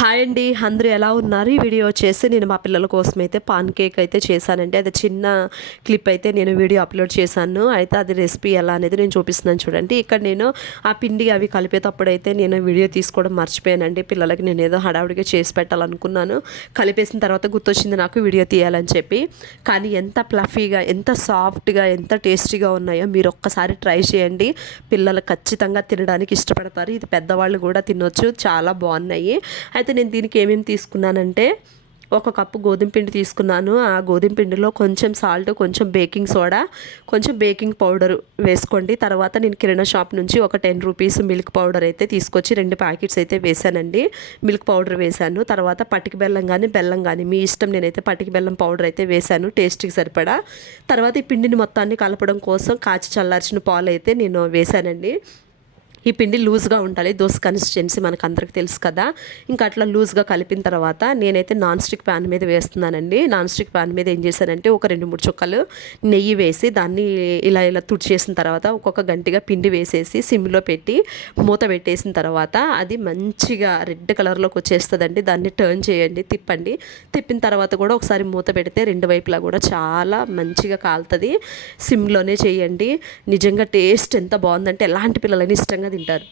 Hi అండి, అందరూ ఎలా ఉన్నారు? ఈ వీడియో వచ్చేసి నేను మా పిల్లల కోసం అయితే పాన్ కేక్ అయితే చేశానండి. అది చిన్న క్లిప్ అయితే నేను వీడియో అప్లోడ్ చేశాను. అయితే అది రెసిపీ ఎలా అనేది నేను చూపిస్తున్నాను చూడండి. ఇక్కడ నేను ఆ పిండి అవి కలిపేటప్పుడు అయితే నేను వీడియో తీసుకోవడం మర్చిపోయానండి. పిల్లలకి నేను ఏదో హడావుడిగా చేసి పెట్టాలనుకున్నాను. కలిపేసిన తర్వాత గుర్తొచ్చింది నాకు వీడియో తీయాలని చెప్పి. కానీ ఎంత ప్లఫీగా, ఎంత సాఫ్ట్గా, ఎంత టేస్టీగా ఉన్నాయో మీరు ఒక్కసారి ట్రై చేయండి. పిల్లలు ఖచ్చితంగా తినడానికి ఇష్టపడతారు. ఇది పెద్దవాళ్ళు కూడా తినొచ్చు. చాలా బాగున్నాయి. అయితే నేను దీనికి ఏమేమి తీసుకున్నానంటే, ఒక కప్పు గోధుమ పిండి తీసుకున్నాను. ఆ గోధుమ పిండిలో కొంచెం సాల్ట్, కొంచెం బేకింగ్ సోడా, కొంచెం బేకింగ్ పౌడర్ వేసుకోండి. తర్వాత నేను కిరాణా షాప్ నుంచి ఒక 10 రూపీస్ మిల్క్ పౌడర్ అయితే తీసుకొచ్చి 2 ప్యాకెట్స్ అయితే వేసానండి. మిల్క్ పౌడర్ వేసాను. తర్వాత పటిక బెల్లం కానీ బెల్లం కానీ మీ ఇష్టం. నేనైతే పటిక బెల్లం పౌడర్ అయితే వేసాను టేస్ట్కి సరిపడా. తర్వాత ఈ పిండిని మొత్తాన్ని కలపడం కోసం కాచి చల్లార్చిన పాలు అయితే నేను వేసానండి. ఈ పిండి లూజ్గా ఉండాలి. దోశ కన్సిస్టెన్సీ మనకు అందరికి తెలుసు కదా. ఇంకా అట్లా లూజ్గా కలిపిన తర్వాత నేనైతే నాన్ స్టిక్ ప్యాన్ మీద వేస్తున్నానండి. నాన్ స్టిక్ ప్యాన్ మీద ఏం చేశానంటే ఒక 2-3 చుక్కలు నెయ్యి వేసి దాన్ని ఇలా ఇలా తుడిచేసిన తర్వాత ఒక్కొక్క గంటిగా పిండి వేసేసి సిమ్లో పెట్టి మూత పెట్టేసిన తర్వాత అది మంచిగా రెడ్ కలర్లోకి వచ్చేస్తుందండి. దాన్ని టర్న్ చేయండి, తిప్పండి. తిప్పిన తర్వాత కూడా ఒకసారి మూత పెడితే 2 వైపులా కూడా చాలా మంచిగా కాలుతుంది. సిమ్లోనే చేయండి. నిజంగా టేస్ట్ ఎంత బాగుందంటే ఎలాంటి పిల్లలని ఇష్టంగా తింటారు.